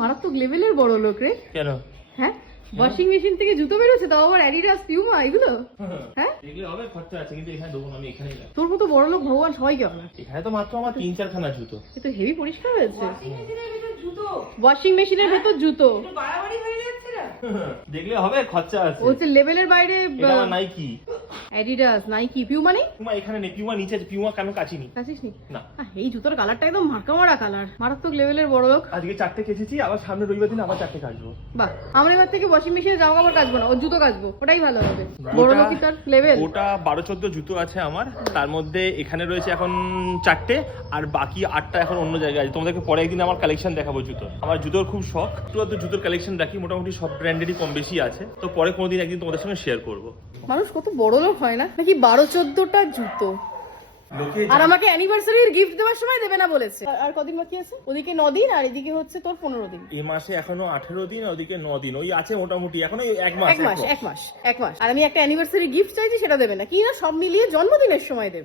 মারাত্মক লেভেলের বড় লোক রে। কেন? হ্যাঁ, ওয়াশিং মেশিন থেকে জুতো বেরোচ্ছে, তাও আবার অ্যাডিডাস, পিউমা, এগুলো। হ্যাঁ, এগুলো হবে, খরচা আছে, কিন্তু এখানে দেবো না, আমি এখানেই রাখবো। তোর মতো বড় লোক ভগবান সবাইকে হবে। এখানে তো মাত্র আমার 3-4 খানা জুতো। এ তো হেভি পরিষ্কার হয়েছে। ওয়াশিং মেশিনের ভেতর জুতো বাড়াবাড়ি হয়ে যাচ্ছে না? দেখলে হবে, খরচা আছে। বলছে লেভেলের বাইরে। এটা আমার নাইকি। অ্যাডিডাস, নাইকি, পিউমা নেই? পিউমা এখানে নেই, পিউমা নিচে আছে, পিউমা কেন কাচিনি? কাছিস নি? না। এই জুতোর কালারটা একদম মার্কা মারা কালার, মারাত্মক লেভেলের বড় লোক। আজকে 4টে কেচেছি, আবার সামনে রবিবার দিন আবার 4টে কাচবো। বাহ, আমরা এবার থেকে ওয়াশিং মেশিনে জামা কাপড় কাচবো না, ও জুতো কাচবো, ওটাই ভালো হবে। বড় লোকই তার লেভেল। ওটা 12-14 জুতো আছে আমার, তার মধ্যে এখানে রয়েছে এখন 4টে, আর বাকি 8টা এখন অন্য জায়গায় আছে। তোমাদেরকে পরে একদিন আমার কালেকশন দেখাবো জুতো। আমার জুতোর খুব শখ, তো জুতোর কালেকশন রাখি, মোটামুটি সব ব্র্যান্ডেরই কম বেশি আছে। তো পরে কোনোদিন একদিন তোমাদের সঙ্গে শেয়ার করবো। মানুষ কত বড় লোক হয় না, নাকি 12-14টা জুতো। আর আমাকে অ্যানিভার্সারির গিফট দেওয়ার সময় দেবে না বলেছে। আর কদিন বাকি আছে? ওদিকে 9 দিন আর এদিকে হচ্ছে তোর 15 দিন। এই মাসে এখনো 18 দিন, ওদিকে 9 দিন, ওই আছে মোটামুটি এখনো 1 মাস। এক মাস। আর আমি একটা অ্যানিভার্সারি গিফট চাইছি, সেটা দেবে না, কি না সব মিলিয়ে জন্মদিনের সময় দেবে।